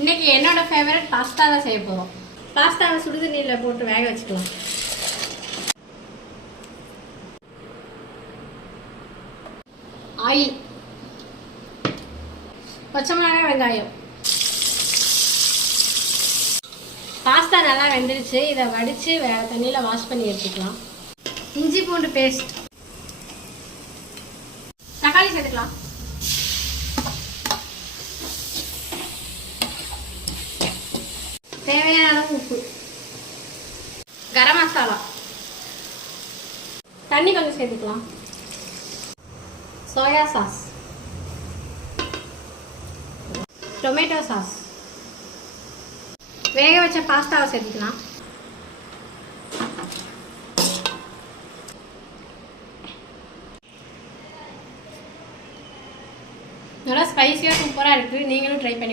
இன்னைக்கு என்னோட favourite pasta தான் செய்ய போகிறோம். பாஸ்தாவை சுடுதண்ணீரில் போட்டு வேக வச்சுக்கலாம். ஆயில், பச்சை மிளகாய், வெங்காயம். பாஸ்தா நல்லா வெந்துருச்சு. இதை வடித்து தண்ணியில் வாஷ் பண்ணி எடுத்துக்கலாம். இஞ்சி பூண்டு பேஸ்ட், தக்காளி சேர்த்துக்கலாம். தேவையான அளவு உப்பு, கரம் மசாலா, தண்ணி கொஞ்சம் சேர்த்துக்கலாம். சோயா சாஸ், டொமேட்டோ சாஸ், வேக வச்ச பாஸ்தாவை சேர்த்துக்கலாம். நல்லா ஸ்பைசியாக சூப்பராக இருக்குது. நீங்களும் ட்ரை பண்ணி